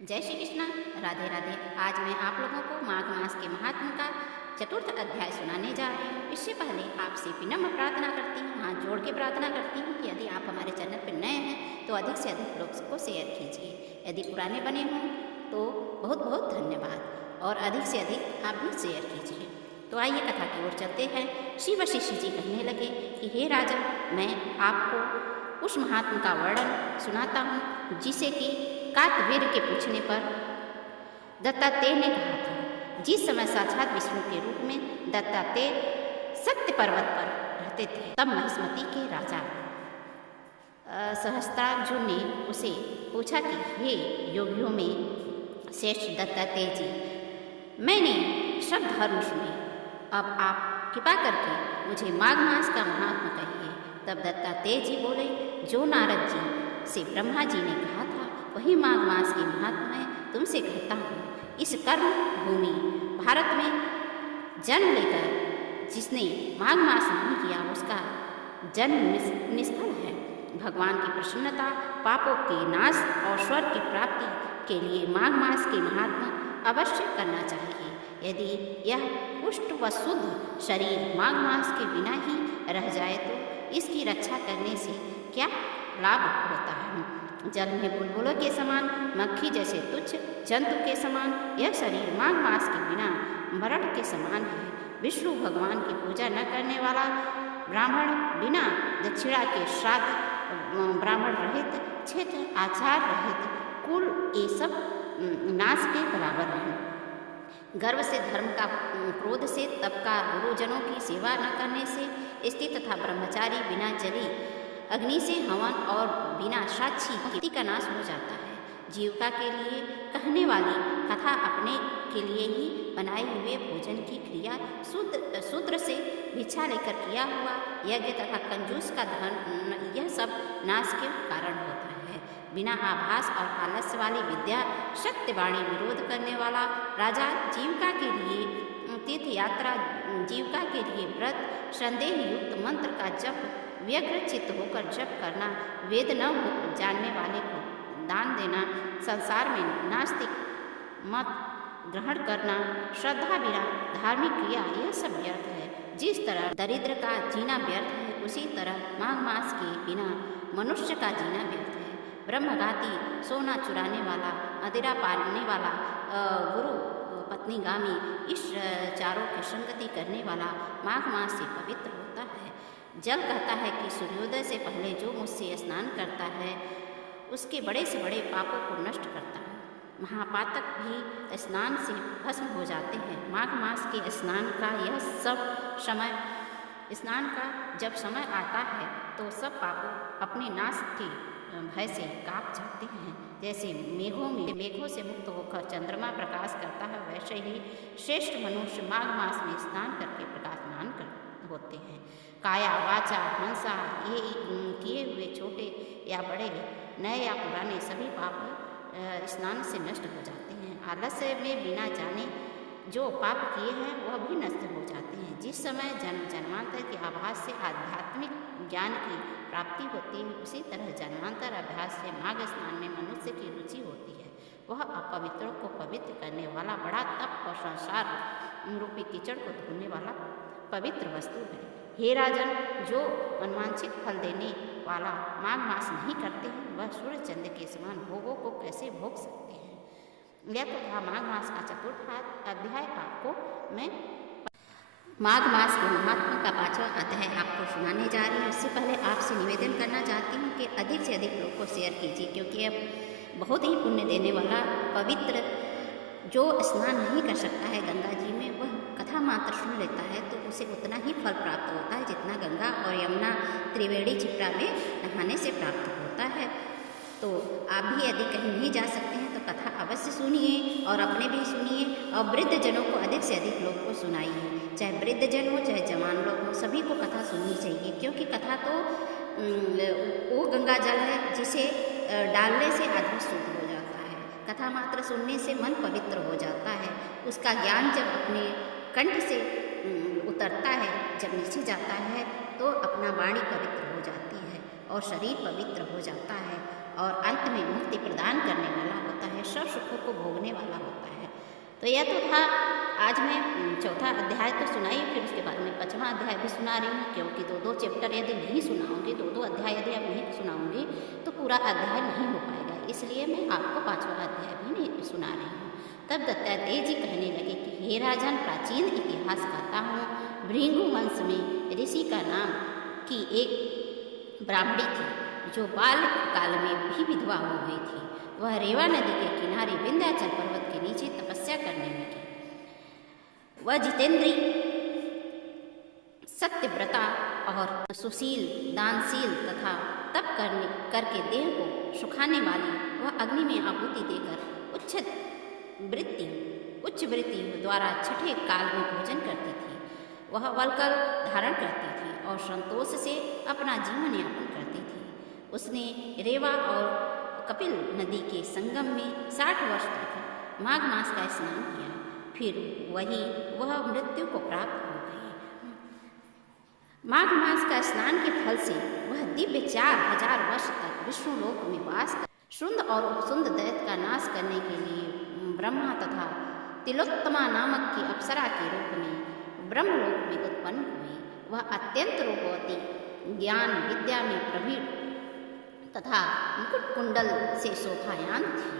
जय श्री कृष्ण, राधे राधे। आज मैं आप लोगों को माघ मास के महात्म का चतुर्थ अध्याय सुनाने जा रही हूँ। इससे पहले आपसे विनम्र प्रार्थना करती हूँ, हाथ जोड़ के प्रार्थना करती हूँ कि यदि आप हमारे चैनल पर नए हैं तो अधिक से अधिक लोग को शेयर कीजिए। यदि पुराने बने हों तो बहुत बहुत धन्यवाद और अधिक से अधिक आप भी शेयर कीजिए। तो आइए कथा की ओर चलते हैं। श्री वशिष्ठ जी कहने लगे कि हे राजा, मैं आपको उस महात्मा का वर्णन सुनाता हूँ जिसे कि कार्तवीर्य के पूछने पर दत्तात्रेय ने कहा था। जिस समय साक्षात विष्णु के रूप में दत्तात्रेय सत्य पर्वत पर रहते थे, तब महिष्मती के राजा सहस्त्रार्जुन ने उसे पूछा कि हे योगियों में श्रेष्ठ दत्तात्रेय जी, मैंने सब धर्म सुने, अब आप कृपा करके मुझे माघ मास का महात्मा कहिए। तब दत्तात्रेय जी बोले, जो नारद जी से ब्रह्मा जी ने कहा था वही माघ मास के महात्मा है, तुमसे कहता हूँ। इस कर्म भूमि भारत में जन्म लेकर जिसने माघ मास नहीं किया उसका जन्म निष्फल है। भगवान की प्रसन्नता, पापों के नाश और स्वर्ग की प्राप्ति के लिए माघ मास के महात्मा अवश्य करना चाहिए। यदि यह पुष्ट व शुद्ध शरीर माघ मास के बिना ही रह जाए तो इसकी रक्षा करने से क्या लाभ होता है। जल में बुलबुलों के समान, मक्खी जैसे तुच्छ जंतु के समान यह शरीर माघ मास के बिना मरण के समान है। विष्णु भगवान की पूजा न करने वाला ब्राह्मण बिना दक्षिणा के श्राद्ध, ब्राह्मण रहित क्षेत्र, आचार रहित कुल, ये सब नाश के बराबर हैं। गर्व से, धर्म का, क्रोध से, तप का, गुरुजनों की सेवा न करने से, स्त्री तथा ब्रह्मचारी बिना जली अग्नि से हवन और बिना साक्षी कीर्ति का नाश हो जाता है। जीविका के लिए कहने वाली कथा अपने के लिए ही बनाए हुए भोजन की क्रिया, शूद्र से भिक्षा लेकर किया हुआ यज्ञ तथा कंजूस का धन, यह सब नाश के कारण होता है। बिना आभास और आलस्य वाली विद्या, सत्यवाणी विरोध करने वाला राजा, जीविका के लिए तीर्थ यात्रा, जीविका के लिए व्रत, संदेह युक्त मंत्र का जप, व्यग्र चित्त होकर जप करना, वेद न जानने वाले को दान देना, संसार में नास्तिक मत ग्रहण करना, श्रद्धा बिना धार्मिक क्रिया, यह सब व्यर्थ है। जिस तरह दरिद्र का जीना व्यर्थ है, उसी तरह माघ मास के बिना मनुष्य का जीना व्यर्थ है। ब्रह्मघाती, सोना चुराने वाला, अधेरा पालने वाला, गुरु पत्नीगामी, इस चारों की संगति करने वाला माघ मास से पवित्र होता है। जल कहता है कि सूर्योदय से पहले जो मुझसे स्नान करता है उसके बड़े से बड़े पापों को नष्ट करता है। महापातक भी स्नान से भस्म हो जाते हैं। माघ मास के स्नान का यह सब समय, स्नान का जब समय आता है तो सब पापों अपने नाश के भय से कांप जाते हैं। जैसे मेघों से मुक्त होकर चंद्रमा प्रकाश करता है, वैसे ही श्रेष्ठ मनुष्य माघ मास में स्नान करके प्रकाशमान होते हैं। काया, वाचा, मनसा, ये किए हुए छोटे या बड़े, नए या पुराने सभी पाप स्नान से नष्ट हो जाते हैं। आलस्य में बिना जाने जो पाप किए हैं वह भी नष्ट हो जाते हैं। जिस समय जन्म जन्मांतर के आभास से आध्यात्मिक ज्ञान की प्राप्ति होती है, उसी तरह जन्मांतर अभ्यास से माघ स्नान में मनुष्य की रुचि होती है। वह अपवित्रों को पवित्र करने वाला बड़ा तप और संसार रूपी कीचड़ को धोने वाला पवित्र वस्तु है। हे राजन, जो मनवांछित फल देने वाला माघ मास नहीं करते हैं वह सूर्य चंद्र के समान भोगों को कैसे भोग सकते हैं। यह तो था माघ मास का चतुर्थ अध्याय। आपको मैं माघ मास के महात्मा का 5वां अध्याय आपको सुनाने जा रही हूँ। इससे पहले आपसे निवेदन करना चाहती हूँ कि अधिक से अधिक लोग को शेयर कीजिए, क्योंकि यह बहुत ही पुण्य देने वाला पवित्र, जो स्नान नहीं कर सकता है गंगा जी में, वह कथा मात्र सुन लेता है तो उसे उतना ही फल प्राप्त होता है जितना गंगा और यमुना, त्रिवेणी, क्षिप्रा में नहाने से प्राप्त होता है। तो आप भी यदि कहीं नहीं जा सकते हैं तो कथा अवश्य सुनिए और अपने भी सुनिए और वृद्ध जनों को अधिक से अधिक लोग को सुनाइए। चाहे वृद्ध जन हो चाहे जवान लोग हो, सभी को कथा सुननी चाहिए, क्योंकि कथा तो वो गंगा जल है जिसे डालने से आदमी शुद्ध हो जाता है। कथा मात्र सुनने से मन पवित्र हो जाता है। उसका ज्ञान जब अपने कंठ से उतरता है, जब नीचे जाता है तो अपना वाणी पवित्र हो जाती है और शरीर पवित्र हो जाता है और अंत में मुक्ति प्रदान करने वाला होता है। सब सुखों तो यह तो था आज मैं चौथा अध्याय तो सुनाई, फिर उसके बाद में पाँचवां अध्याय भी सुना रही हूँ, क्योंकि दो दो चैप्टर यदि नहीं सुनाऊंगी, दो दो अध्याय यदि अब नहीं सुनाऊंगी तो पूरा अध्याय नहीं हो पाएगा, इसलिए मैं आपको पाँचवा अध्याय भी नहीं सुना रही हूँ। तब दत्तात्रेय जी कहने लगे कि हे राजन, प्राचीन इतिहास कहता हूँ, भृंगु वंश में ऋषि का नाम की एक ब्राह्मणी थी, जो बाल काल में भी विधवा हो गई थी। वह रेवा नदी के किनारे विंध्याचल पर्वत के नीचे तपस्या करने लगी। वह जितेंद्री, सत्यव्रता और सुशील, दानशील तथा तप करके देह को सुखाने वाली, वह अग्नि में आहुति देकर उच्च वृत्ति द्वारा छठे काल में भोजन करती थी। वह वल्कल धारण करती थी और संतोष से अपना जीवन यापन करती थी। उसने रेवा और कपिल नदी के संगम में 60 वर्ष तक माघ मास का स्नान किया, फिर वह मृत्यु को प्राप्त हो गई। माघ मास का स्नान के फल से वह दिव्य 4000 वर्ष तक विष्णुलोक में वास कर शुंद और उपसुंद दैत्य का नाश करने के लिए ब्रह्मा तथा तिलोत्तमा नामक की अप्सरा के रूप में ब्रह्मलोक में उत्पन्न हुई। वह अत्यंत रूपवती, ज्ञान विद्या में प्रवीण तथा मुकुट कुंडल से शोभायान थी।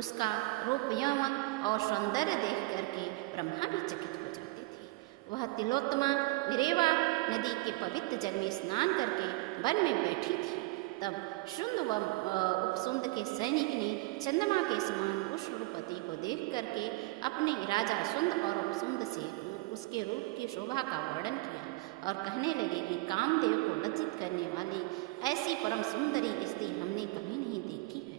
उसका रूप यौवन और सौंदर्य देख करके ब्रह्मा भी चकित हो जाते थे। वह तिलोत्तमा रेवा नदी के पवित्र जल में स्नान करके वन में बैठी थी। तब शुंद व उपसुंद के सैनिक ने चंद्रमा के समान उस रूपवती को देख करके अपने राजा शुंद और उपसुंद से उसके रूप की शोभा का वर्णन किया और कहने लगे कि कामदेव को लज्जित करने वाली ऐसी परम सुंदरी स्त्री हमने कभी नहीं देखी है।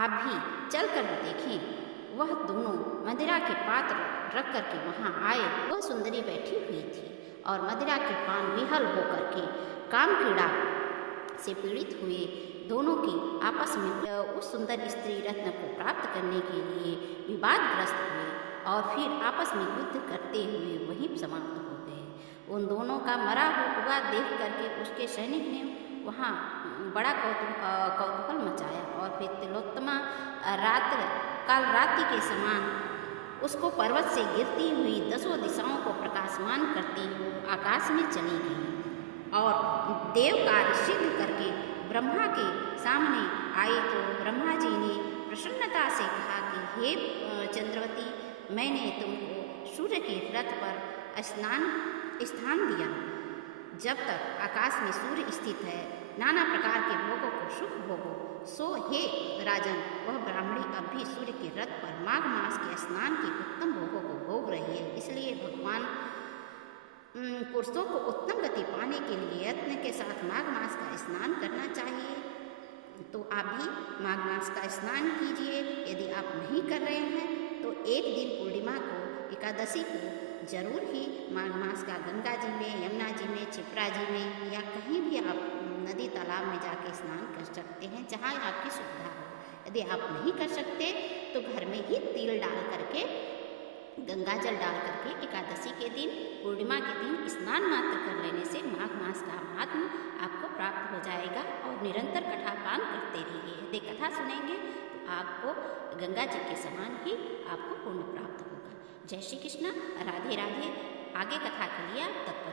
आप भी चल कर देखें। वह दोनों मदिरा के पात्र रख करके वहाँ आए। वह सुंदरी बैठी हुई थी और मदिरा के पान विहल होकर के काम क्रीड़ा से पीड़ित हुए दोनों की आपस में उस सुंदर स्त्री रत्न को प्राप्त करने के लिए विवादग्रस्त हुए और फिर आपस में युद्ध करते हुए वहीं समाप्त हो गए। उन दोनों का मरा हुआ देख करके उसके सैनिक ने वहाँ बड़ा कौतूहल मचाया और फिर तिलोत्तमा काल रात्रि के समान उसको पर्वत से गिरती हुई 10 दिशाओं को प्रकाशमान करती हुई आकाश में चली गई और देव कार्य सिद्ध करके ब्रह्मा के सामने आई। तो ब्रह्मा जी ने प्रसन्नता से कहा कि हे चंद्रवती, मैंने तुमको सूर्य के रथ पर स्थान दिया। जब तक आकाश में सूर्य स्थित है, नाना प्रकार के भोगों को सुख भोगो। सो हे राजन, वह ब्राह्मणी अब भी सूर्य के रथ पर माघ मास के स्नान के उत्तम भोगों को भोग रही है। इसलिए भगवान पुरुषों को उत्तम गति पाने के लिए यत्न के साथ माघ मास का स्नान करना चाहिए। तो आप भी माघ मास का स्नान कीजिए। यदि आप नहीं कर रहे हैं तो एक दिन पूर्णिमा को, एकादशी को जरूर ही माघ मास का गंगा जी में, यमुना जी में, क्षिप्रा जी में या कहीं भी आप नदी तालाब में जाके स्नान कर सकते हैं, जहाँ आपकी सुविधा हो। यदि आप नहीं कर सकते तो घर में ही तिल डाल करके, गंगा जल डाल करके एकादशी के दिन, पूर्णिमा के दिन स्नान मात्र कर लेने से माघ मास का महात्म आपको प्राप्त हो जाएगा। और निरंतर कथा पान करते रहिए। यदि कथा सुनेंगे तो आपको गंगा जी के समान ही आपको पुण्य प्राप्त होगा। जय श्री कृष्ण, राधे राधे। आगे कथा के लिए आप तत्पर